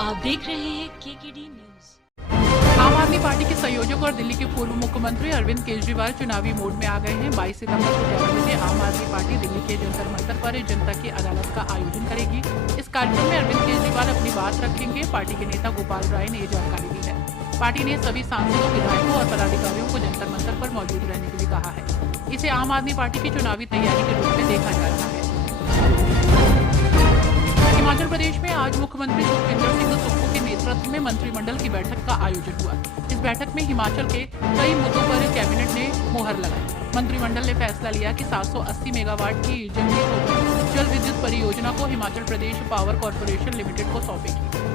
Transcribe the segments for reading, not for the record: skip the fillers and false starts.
आप देख रहे हैं केकेडी न्यूज। आम आदमी पार्टी के संयोजक और दिल्ली के पूर्व मुख्यमंत्री अरविंद केजरीवाल चुनावी मोड में आ गए हैं। 22 सितंबर को 11 बजे आम आदमी पार्टी दिल्ली के जंतर मंतर पर जनता की अदालत का आयोजन करेगी। इस कार्यक्रम में अरविंद केजरीवाल अपनी बात रखेंगे। पार्टी के नेता गोपाल राय ने ये जानकारी दी है। पार्टी ने सभी सांसदों, विधायकों और पदाधिकारियों को जंतर मंतर पर मौजूद रहने के लिए कहा है। इसे आम आदमी पार्टी की चुनावी तैयारी के रूप में देखा जा रहा है। हिमाचल प्रदेश में आज मुख्यमंत्री सुखविंदर सिंह सुक्खू के नेतृत्व में मंत्रिमंडल की बैठक का आयोजन हुआ। इस बैठक में हिमाचल के कई मुद्दों पर कैबिनेट ने मोहर लगाई। मंत्रिमंडल ने फैसला लिया कि 780 मेगावाट की जल विद्युत परियोजना को Himachal Pradesh power corporation limited को सौंपेगी।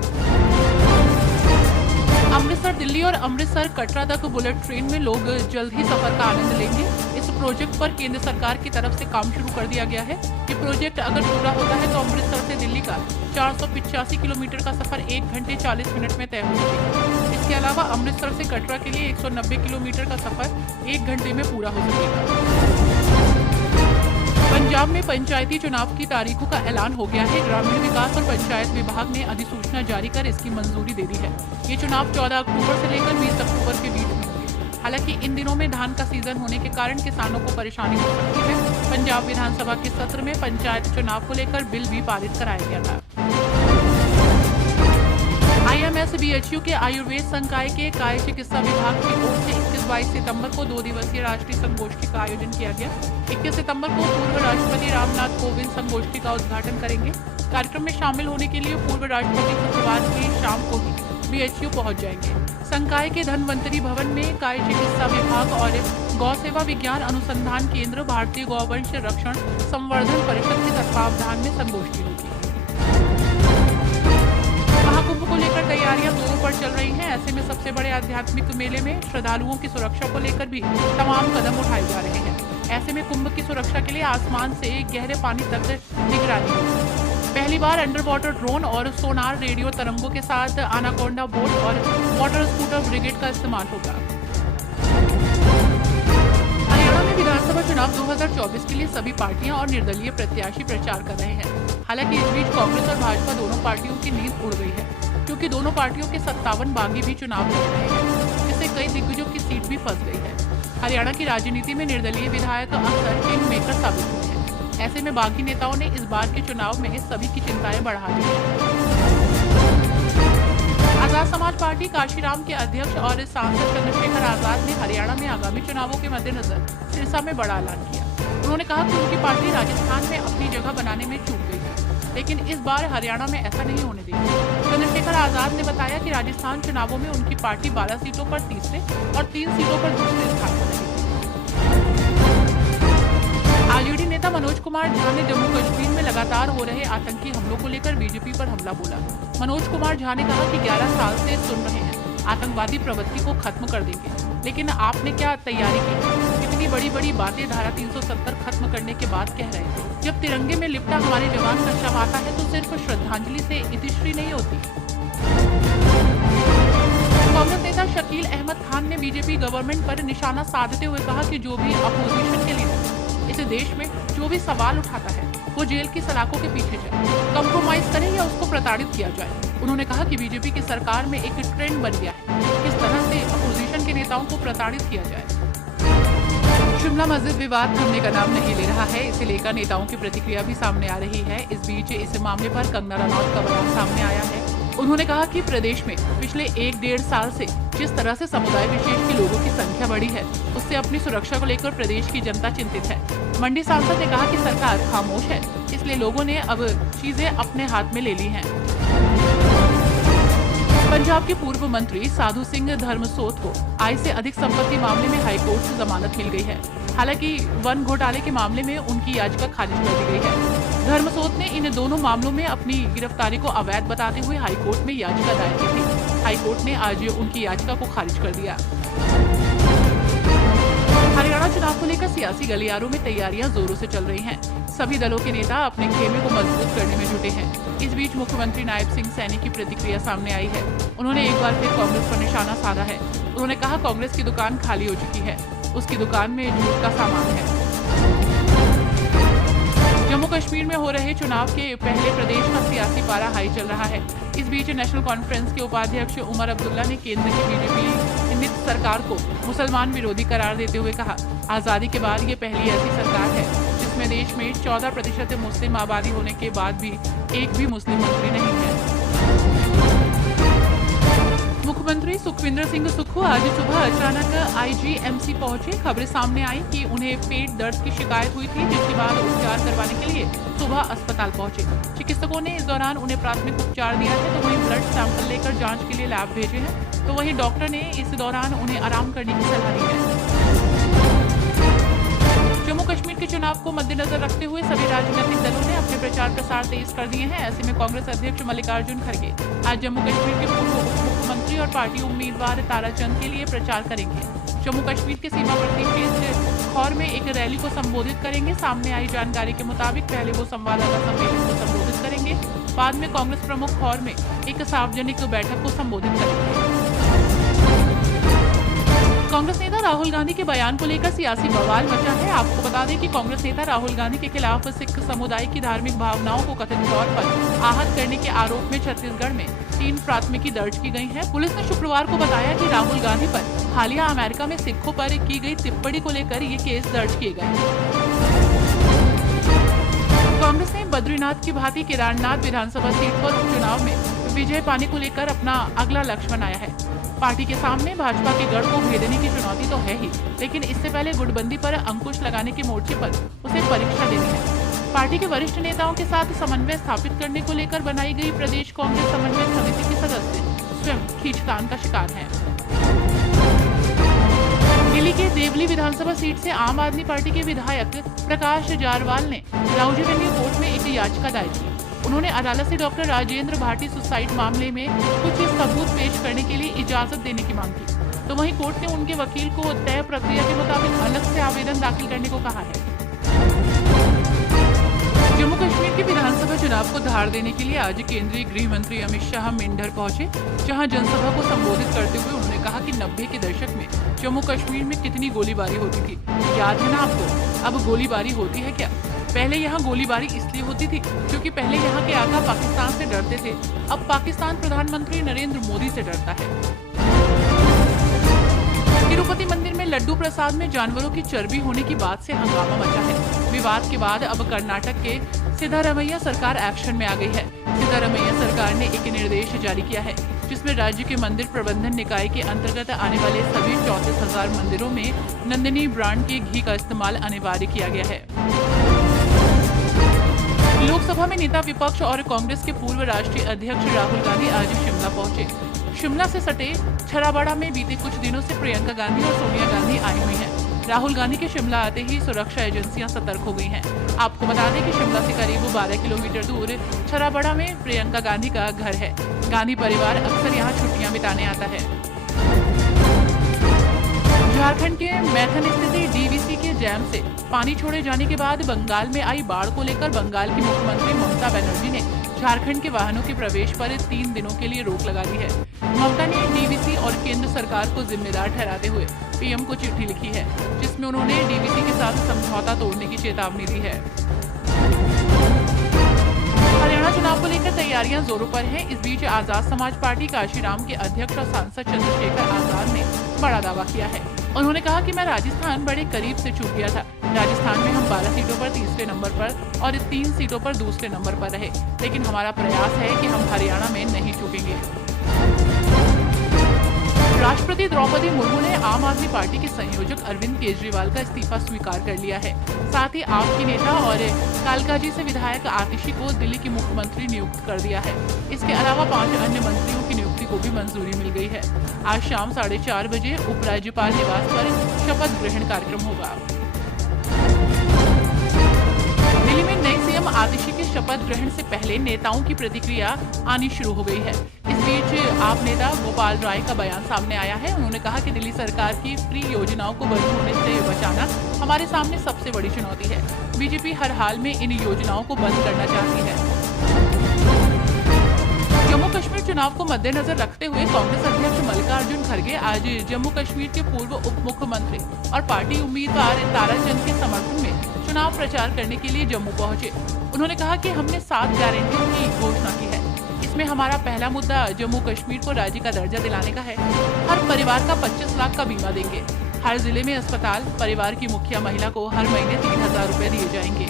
अमृतसर दिल्ली और अमृतसर कटरा तक बुलेट ट्रेन में लोग जल्द ही सफर का आनंद लेंगे। इस प्रोजेक्ट पर केंद्र सरकार की तरफ से काम शुरू कर दिया गया है। ये प्रोजेक्ट अगर पूरा होता है तो अमृतसर से दिल्ली का 485 किलोमीटर का सफर 1 घंटे 40 मिनट में तय हो सकेगा। इसके अलावा अमृतसर से कटरा के लिए 190 किलोमीटर का सफर 1 घंटे में पूरा हो सकेगा। पंजाब में पंचायती चुनाव की तारीखों का ऐलान हो गया है। ग्रामीण विकास और पंचायत विभाग ने अधिसूचना जारी कर इसकी मंजूरी दे दी है। ये चुनाव 14 अक्टूबर से लेकर 20 अक्टूबर के बीच में होंगे। हालांकि इन दिनों में धान का सीजन होने के कारण किसानों को परेशानी हो सकती है। पंजाब विधानसभा के सत्र में पंचायत चुनाव को लेकर बिल भी पारित कराया गया था। IMS BHU के आयुर्वेद संकाय के काय चिकित्सा विभाग की ओर से 21-22 सितंबर को 2 दिवसीय राष्ट्रीय संगोष्ठी का आयोजन किया गया। 21 सितंबर को पूर्व राष्ट्रपति रामनाथ कोविंद संगोष्ठी का उद्घाटन करेंगे। कार्यक्रम में शामिल होने के लिए पूर्व राष्ट्रपति शुक्रवार की शाम को ही BHU पहुंच जाएंगे। संकाय के धन्वंतरी भवन में काय चिकित्सा विभाग और गौ सेवा विज्ञान अनुसंधान केंद्र, भारतीय गौवंश रक्षण संवर्धन परिषद के तत्वावधान में संगोष्ठी होगी। महाकुंभ को लेकर तैयारियां जोरों पर चल रही हैं। ऐसे में सबसे बड़े आध्यात्मिक मेले में श्रद्धालुओं की सुरक्षा को लेकर भी तमाम कदम उठाए जा रहे हैं। ऐसे में कुंभ की सुरक्षा के लिए आसमान से गहरे पानी तक निगरानी होगी। पहली बार अंडर वाटर ड्रोन और सोनार रेडियो तरंगों के साथ एनाकोंडा बोट और वाटर स्कूटर ब्रिगेड का इस्तेमाल होगा। हरियाणा में विधानसभा चुनाव 2024 के लिए सभी पार्टियां और निर्दलीय प्रत्याशी प्रचार कर रहे हैं। हालांकि इस बीच कांग्रेस और भाजपा दोनों पार्टियों की नींद उड़ गई है, क्योंकि दोनों पार्टियों के 57 बागी भी चुनाव लड़ रहे हैं, जिससे कई दिग्गजों की सीट भी फंस गई है। हरियाणा की राजनीति में निर्दलीय विधायक अक्सर किंग मेकर साबित हुए हैं। ऐसे में बागी नेताओं ने इस बार के चुनाव में सभी की चिंताएं बढ़ा दी हैं। आजाद समाज पार्टी काशीराम के अध्यक्ष और सांसद चंद्रशेखर आजाद ने हरियाणा में आगामी चुनावों के मद्देनजर सिरसा में बड़ा ऐलान किया। उन्होंने कहा कि उनकी पार्टी राजस्थान में अपनी जगह बनाने में चूक गई है, लेकिन इस बार हरियाणा में ऐसा नहीं होने देगी। चंद्रशेखर आजाद ने बताया कि राजस्थान चुनावों में उनकी पार्टी 12 सीटों पर तीसरे और 3 सीटों पर दूसरे स्थान पर रहेगी। आरजेडी नेता मनोज कुमार झा ने जम्मू कश्मीर में लगातार हो रहे आतंकी हमलों को लेकर बीजेपी पर हमला बोला। मनोज कुमार झा ने कहा कि 11 साल से सुन रहे हैं आतंकवादी प्रवृत्ति को खत्म कर देंगे, लेकिन आपने क्या तैयारी की है? इतनी बड़ी बड़ी बातें धारा 370 खत्म करने के बाद कह रहे थे। जब तिरंगे में लिपटा हमारे जवान का शव आता है तो सिर्फ श्रद्धांजलि से इतिश्री नहीं होती। कांग्रेस नेता शकील अहमद खान ने बीजेपी गवर्नमेंट पर निशाना साधते हुए कहा कि जो भी अपोजिशन के लीडर इस देश में जो भी सवाल उठाता है वो जेल की सलाखों के पीछे जाए, कंप्रोमाइज करे या उसको प्रताड़ित किया जाए। उन्होंने कहा कि बीजेपी की सरकार में एक ट्रेंड बन गया है, किस तरह से अपोजिशन के नेताओं को प्रताड़ित किया जाए। शिमला मस्जिद विवाद थमने का नाम नहीं ले रहा है। इसे लेकर नेताओं की प्रतिक्रिया भी सामने आ रही है। इस बीच इस मामले पर कंगना रनौत का बयान सामने आया है। उन्होंने कहा कि प्रदेश में पिछले 1-1.5 साल से जिस तरह से समुदाय विशेष के लोगों की संख्या बढ़ी है, उससे अपनी सुरक्षा को लेकर प्रदेश की जनता चिंतित है। मंडी सांसद ने कहा कि सरकार खामोश है, इसलिए लोगों ने अब चीजें अपने हाथ में ले ली हैं। पंजाब के पूर्व मंत्री साधु सिंह धर्मसोत को आय से अधिक संपत्ति मामले में हाईकोर्ट से जमानत मिल गई है। हालांकि वन घोटाले के मामले में उनकी याचिका खारिज कर दी गई है। धर्मसोत ने इन दोनों मामलों में अपनी गिरफ्तारी को अवैध बताते हुए हाईकोर्ट में याचिका दायर की थी। हाईकोर्ट ने आज उनकी याचिका को खारिज कर दिया। हरियाणा चुनाव को लेकर सियासी गलियारों में तैयारियां जोरों से चल रही हैं। सभी दलों के नेता अपने खेमे को मजबूत करने में जुटे हैं। इस बीच मुख्यमंत्री नायब सिंह सैनी की प्रतिक्रिया सामने आई है। उन्होंने एक बार फिर कांग्रेस पर निशाना साधा है। उन्होंने कहा कांग्रेस की दुकान खाली हो चुकी है, उसकी दुकान में झूठ का सामान है। जम्मू कश्मीर में हो रहे चुनाव के पहले प्रदेश का सियासी पारा हाई चल रहा है। इस बीच नेशनल कॉन्फ्रेंस के उपाध्यक्ष उमर अब्दुल्ला ने केंद्र की बीजेपी नित सरकार को मुसलमान विरोधी करार देते हुए कहा, आजादी के बाद ये पहली ऐसी सरकार है जिसमें देश में 14% मुस्लिम आबादी होने के बाद भी एक भी मुस्लिम मंत्री नहीं है। मुख्यमंत्री सुखविंदर सिंह सुक्खू आज सुबह अचानक आईजीएमसी पहुंचे। खबरें सामने आई कि उन्हें पेट दर्द की शिकायत हुई थी, जिसके बाद उपचार करवाने के लिए सुबह अस्पताल पहुंचे। चिकित्सकों ने इस दौरान उन्हें प्राथमिक उपचार दिया है, तो वहीं ब्लड सैंपल लेकर जांच के लिए लैब भेजे हैं, तो वहीं डॉक्टर ने इस दौरान उन्हें आराम करने की सलाह दी है। जम्मू कश्मीर के चुनाव को मद्देनजर रखते हुए सभी राजनीतिक दलों ने अपने प्रचार प्रसार तेज कर दिए हैं। ऐसे में कांग्रेस अध्यक्ष मल्लिकार्जुन खड़गे आज जम्मू कश्मीर के पूर्व मुख्यमंत्री और पार्टी उम्मीदवार ताराचंद के लिए प्रचार करेंगे। जम्मू कश्मीर के सीमावर्ती क्षेत्र खौर में एक रैली को संबोधित करेंगे। सामने आई जानकारी के मुताबिक पहले वो संवाददाता सम्मेलन को संबोधित करेंगे, बाद में कांग्रेस प्रमुख खौर में एक सार्वजनिक बैठक को संबोधित करेंगे। कांग्रेस नेता राहुल गांधी के बयान को लेकर सियासी बवाल मचा है। आपको बता दें कि कांग्रेस नेता राहुल गांधी के खिलाफ सिख समुदाय की धार्मिक भावनाओं को कथित तौर पर आहत करने के आरोप में छत्तीसगढ़ में 3 प्राथमिकी दर्ज की गई है। पुलिस ने शुक्रवार को बताया कि राहुल गांधी पर हालिया अमेरिका में सिखों पर की गई टिप्पणी को लेकर ये केस दर्ज किए गए हैं। कांग्रेस ने बद्रीनाथ की भांति केदारनाथ विधानसभा सीट पर उपचुनाव में विजय पाने को लेकर अपना अगला लक्ष्य बनाया है। पार्टी के सामने भाजपा के गढ़ को भेदने की चुनौती तो है ही, लेकिन इससे पहले गुटबंदी पर अंकुश लगाने के मोर्चे पर उसे परीक्षा देनी है। पार्टी के वरिष्ठ नेताओं के साथ समन्वय स्थापित करने को लेकर बनाई गई प्रदेश कांग्रेस समन्वय समिति के सदस्य स्वयं खींचतान का शिकार हैं। दिल्ली के देवली विधानसभा सीट से आम आदमी पार्टी के विधायक प्रकाश जारवाल ने राउजी वेन्यू कोर्ट में एक याचिका दायर की। उन्होंने अदालत से डॉक्टर राजेंद्र भाटी सुसाइड मामले में कुछ सबूत पेश करने के लिए इजाजत देने की मांग की, तो वहीं कोर्ट ने उनके वकील को तय प्रक्रिया के मुताबिक अलग से आवेदन दाखिल करने को कहा है। जम्मू कश्मीर के विधानसभा चुनाव को धार देने के लिए आज केंद्रीय गृह मंत्री अमित शाह मेंढर पहुंचे, जहां जनसभा को संबोधित करते हुए उन्होंने कहा कि 90 के दशक में जम्मू कश्मीर में कितनी गोलीबारी होती थी, याद है ना आपको? अब गोलीबारी होती है क्या? पहले यहाँ गोलीबारी इसलिए होती थी क्योंकि पहले यहाँ के आका पाकिस्तान से डरते थे, अब पाकिस्तान प्रधानमंत्री नरेंद्र मोदी से डरता है। तिरुपति मंदिर में लड्डू प्रसाद में जानवरों की चर्बी होने की बात से हंगामा मचा है। विवाद के बाद अब कर्नाटक के सिद्धारमैया सरकार एक्शन में आ गई है। सिद्धारमैया सरकार ने एक निर्देश जारी किया है, जिसमें राज्य के मंदिर प्रबंधन निकाय के अंतर्गत आने वाले सभी 34,000 मंदिरों में नंदिनी ब्रांड के घी का इस्तेमाल अनिवार्य किया गया है। लोकसभा में नेता विपक्ष और कांग्रेस के पूर्व राष्ट्रीय अध्यक्ष राहुल गांधी आज शिमला पहुंचे। शिमला से सटे छराबाड़ा में बीते कुछ दिनों से प्रियंका गांधी और सोनिया गांधी आई हुई हैं। राहुल गांधी के शिमला आते ही सुरक्षा एजेंसियां सतर्क हो गई हैं। आपको बता दें कि शिमला से करीब 12 किलोमीटर दूर छराबाड़ा में प्रियंका गांधी का घर है। गांधी परिवार अक्सर यहाँ छुट्टियां बिताने आता है। झारखंड के मैथन स्थित डीवीसी के डैम से पानी छोड़े जाने के बाद बंगाल में आई बाढ़ को लेकर बंगाल की मुख्यमंत्री ममता बनर्जी ने झारखंड के वाहनों के प्रवेश पर 3 दिनों के लिए रोक लगा दी है। ममता ने डीवीसी और केंद्र सरकार को जिम्मेदार ठहराते हुए पीएम को चिट्ठी लिखी है, जिसमें उन्होंने डीवीसी के साथ समझौता तोड़ने की चेतावनी दी है। हरियाणा चुनाव को लेकर तैयारियां जोरों पर हैं। इस बीच आजाद समाज पार्टी काशीराम के अध्यक्ष और सांसद चंद्रशेखर आजाद ने बड़ा दावा किया है। उन्होंने कहा कि मैं राजस्थान बड़े करीब से चूक गया था। राजस्थान में हम 12 सीटों पर तीसरे नंबर पर और 3 सीटों पर दूसरे नंबर पर रहे, लेकिन हमारा प्रयास है कि हम हरियाणा में नहीं चूकेंगे। राष्ट्रपति द्रौपदी मुर्मू ने आम आदमी पार्टी के संयोजक अरविंद केजरीवाल का इस्तीफा स्वीकार कर लिया है। साथ ही आप की नेता और कालकाजी से विधायक आतिशी को दिल्ली की मुख्यमंत्री नियुक्त कर दिया है। इसके अलावा 5 अन्य मंत्रियों की नियुक्ति को भी मंजूरी मिल गई है। आज शाम 4:30 बजे उपराज्यपाल निवास पर शपथ ग्रहण कार्यक्रम होगा। दिल्ली में नए सीएम आतिशी के शपथ ग्रहण से पहले नेताओं की प्रतिक्रिया आनी शुरू हो गई है। इस बीच आप नेता गोपाल राय का बयान सामने आया है। उन्होंने कहा कि दिल्ली सरकार की फ्री योजनाओं को बंद होने से बचाना हमारे सामने सबसे बड़ी चुनौती है। बीजेपी हर हाल में इन योजनाओं को बंद करना चाहती है। जम्मू कश्मीर चुनाव को मद्देनजर रखते हुए कांग्रेस अध्यक्ष मल्लिकार्जुन खड़गे आज जम्मू कश्मीर के पूर्व उप मुख्यमंत्री और पार्टी उम्मीदवार ताराचंद के समर्थन में चुनाव प्रचार करने के लिए जम्मू पहुंचे। उन्होंने कहा कि हमने 7 गारंटियों की घोषणा की है। इसमें हमारा पहला मुद्दा जम्मू कश्मीर को राज्य का दर्जा दिलाने का है। हर परिवार का 25 लाख का बीमा देंगे। हर जिले में अस्पताल, परिवार की मुखिया महिला को हर महीने 3000 रुपए दिए जाएंगे।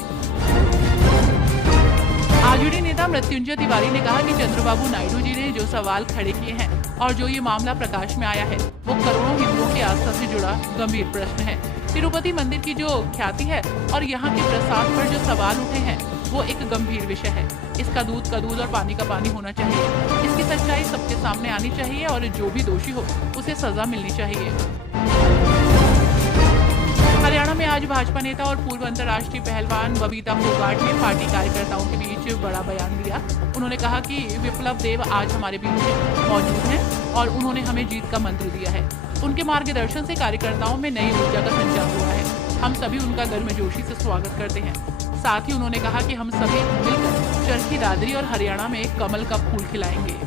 आरजेडी नेता मृत्युंजय तिवारी ने कहा कि चंद्रबाबू नायडू जी ने जो सवाल खड़े किए हैं और जो ये मामला प्रकाश में आया है वो करोड़ों हिंदुओं की आस्था से जुड़ा गंभीर प्रश्न है। तिरुपति मंदिर की जो ख्याति है और यहाँ के प्रसाद पर जो सवाल उठे हैं वो एक गंभीर विषय है। इसका दूध का दूध और पानी का पानी होना चाहिए। इसकी सच्चाई सबके सामने आनी चाहिए और जो भी दोषी हो उसे सजा मिलनी चाहिए। हरियाणा में आज भाजपा नेता और पूर्व अंतर्राष्ट्रीय पहलवान बबीता फोगाट ने पार्टी कार्यकर्ताओं के बीच बड़ा बयान दिया। उन्होंने कहा कि विप्लव देव आज हमारे बीच मौजूद हैं और उन्होंने हमें जीत का मंत्र दिया है। उनके मार्गदर्शन से कार्यकर्ताओं में नई ऊर्जा का संचार हुआ है। हम सभी उनका गर्मजोशी से स्वागत करते हैं। साथ ही उन्होंने कहा कि हम सभी मिलकर चरखी दादरी और हरियाणा में कमल का फूल खिलाएंगे।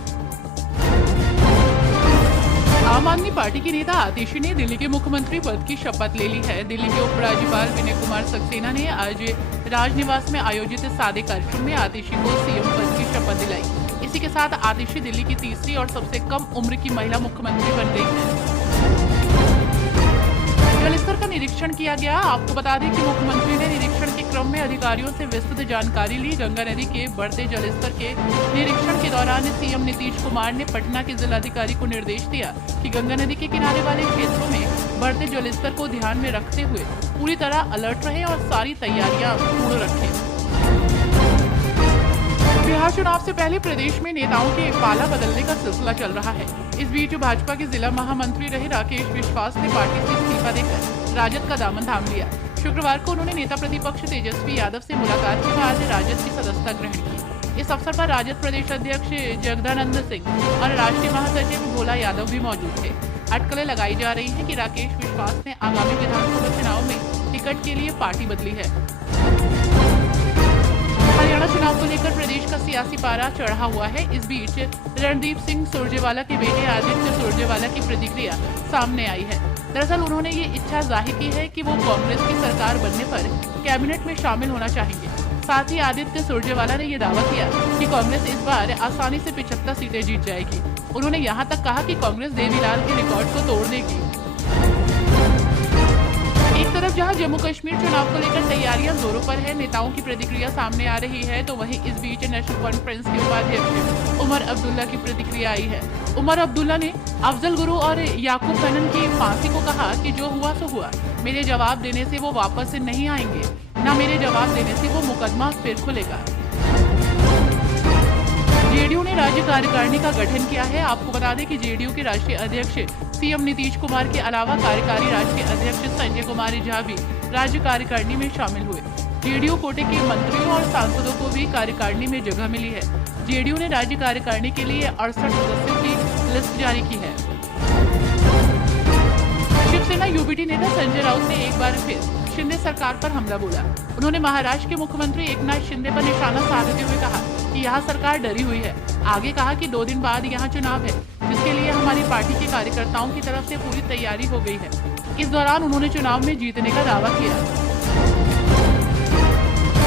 आम आदमी पार्टी की नेता आतिशी ने दिल्ली के मुख्यमंत्री पद की शपथ ले ली है। दिल्ली के उपराज्यपाल विनय कुमार सक्सेना ने आज राजनिवास में आयोजित सादे कार्यक्रम में आतिशी को सीएम पद की शपथ दिलाई। इसी के साथ आतिशी दिल्ली की तीसरी और सबसे कम उम्र की महिला मुख्यमंत्री बन गई है। जलस्तर का निरीक्षण किया गया। आपको बता दें कि मुख्यमंत्री ने निरीक्षण के क्रम में अधिकारियों से विस्तृत जानकारी ली। गंगा नदी के बढ़ते जलस्तर के निरीक्षण के दौरान सीएम नीतीश कुमार ने पटना के जिलाधिकारी को निर्देश दिया कि गंगा नदी के किनारे वाले क्षेत्रों में बढ़ते जलस्तर को ध्यान में रखते हुए पूरी तरह अलर्ट रहे और सारी तैयारियां पूर्ण रखें। बिहार चुनाव से पहले प्रदेश में नेताओं के पाला बदलने का सिलसिला चल रहा है। इस बीच भाजपा के जिला महामंत्री रहे राकेश विश्वास ने पार्टी से इस्तीफा देकर राजद का दामन थाम लिया। शुक्रवार को उन्होंने नेता प्रतिपक्ष तेजस्वी यादव से मुलाकात के बाद राजद की सदस्यता ग्रहण की। इस अवसर पर राजद प्रदेश अध्यक्ष जगदानंद सिंह और राष्ट्रीय महासचिव भोला यादव भी मौजूद थे। अटकलें लगाई जा रही है कि राकेश विश्वास ने आगामी विधानसभा चुनाव में टिकट के लिए पार्टी बदली है। हरियाणा चुनाव को लेकर प्रदेश का सियासी पारा चढ़ा हुआ है। इस बीच रणदीप सिंह सुरजेवाला के बेटे आदित्य सुरजेवाला की प्रतिक्रिया सामने आई है। दरअसल उन्होंने ये इच्छा जाहिर की है कि वो कांग्रेस की सरकार बनने पर कैबिनेट में शामिल होना चाहेंगे। साथ ही आदित्य सुरजेवाला ने ये दावा किया कि कांग्रेस इस बार आसानी से 75 सीटें जीत जाएगी। उन्होंने यहाँ तक कहा कि कांग्रेस देवीलाल के रिकॉर्ड को तोड़ देगी। एक तरफ जहां जम्मू कश्मीर चुनाव को लेकर तैयारियां जोरों पर है, नेताओं की प्रतिक्रिया सामने आ रही है, तो वहीं इस बीच नेशनल कॉन्फ्रेंस के उपाध्यक्ष उमर अब्दुल्ला की प्रतिक्रिया आई है। उमर अब्दुल्ला ने अफजल गुरु और याकूब मेनन की फांसी को कहा कि जो हुआ सो हुआ, मेरे जवाब देने से वो वापस नहीं आएंगे, न मेरे जवाब देने से वो मुकदमा फिर खुलेगा। जेडीयू ने राज्य कार्यकारिणी का गठन किया है। आपको बता दें कि जेडीयू के राष्ट्रीय अध्यक्ष सीएम नीतीश कुमार के अलावा कार्यकारी राष्ट्रीय अध्यक्ष संजय कुमार झा भी राज्य कार्यकारिणी में शामिल हुए। जेडीयू कोटे के मंत्रियों और सांसदों को भी कार्यकारिणी में जगह मिली है। जेडीयू ने राज्य कार्यकारिणी के लिए 68 सदस्यों की लिस्ट जारी की है। शिवसेना यूबीटी नेता संजय राउत ने एक बार फिर शिंदे सरकार पर हमला बोला। उन्होंने महाराष्ट्र के मुख्यमंत्री एकनाथ शिंदे पर निशाना साधते हुए कहा कि यह सरकार डरी हुई है। आगे कहा कि 2 दिन बाद यहाँ चुनाव है, जिसके लिए हमारी पार्टी के कार्यकर्ताओं की तरफ से पूरी तैयारी हो गई है। इस दौरान उन्होंने चुनाव में जीतने का दावा किया।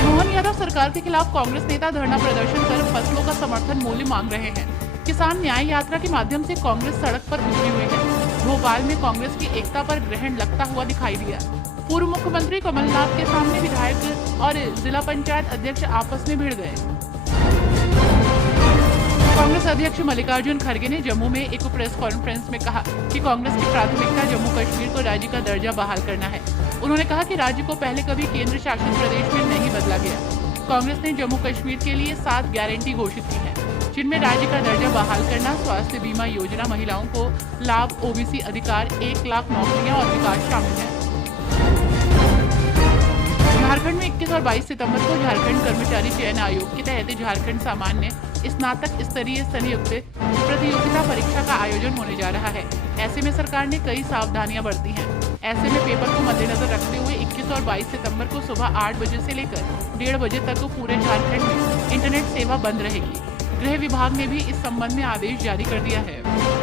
मोहन यादव सरकार के खिलाफ कांग्रेस नेता धरना प्रदर्शन कर फसलों का समर्थन मूल्य मांग रहे हैं। किसान न्याय यात्रा के माध्यम से कांग्रेस सड़क पर उतरी हुई है। भोपाल में कांग्रेस की एकता पर ग्रहण लगता हुआ दिखाई दिया। पूर्व मुख्यमंत्री कमलनाथ के सामने विधायक और जिला पंचायत अध्यक्ष आपस में भिड़ गए। कांग्रेस अध्यक्ष मल्लिकार्जुन खड़गे ने जम्मू में एक प्रेस कॉन्फ्रेंस में कहा कि कांग्रेस की प्राथमिकता जम्मू कश्मीर को राज्य का दर्जा बहाल करना है। उन्होंने कहा कि राज्य को पहले कभी केंद्र शासित प्रदेश में नहीं बदला गया। कांग्रेस ने जम्मू कश्मीर के लिए 7 गारंटी घोषित की है, जिनमें राज्य का दर्जा बहाल करना, स्वास्थ्य बीमा योजना, महिलाओं को लाभ, ओबीसी अधिकार, 1 लाख नौकरियां और विकास शामिल है। झारखंड में 21 और 22 सितंबर को झारखंड कर्मचारी चयन आयोग के तहत झारखंड सामान्य स्नातक स्तरीय संयुक्त प्रतियोगिता परीक्षा का आयोजन होने जा रहा है। ऐसे में सरकार ने कई सावधानियां बरती हैं। ऐसे में पेपर को मद्देनजर रखते हुए 21 और 22 सितंबर को सुबह 8 बजे से लेकर 1:30 बजे तक पूरे झारखंड में इंटरनेट सेवा बंद रहेगी। गृह विभाग ने भी इस संबंध में आदेश जारी कर दिया है।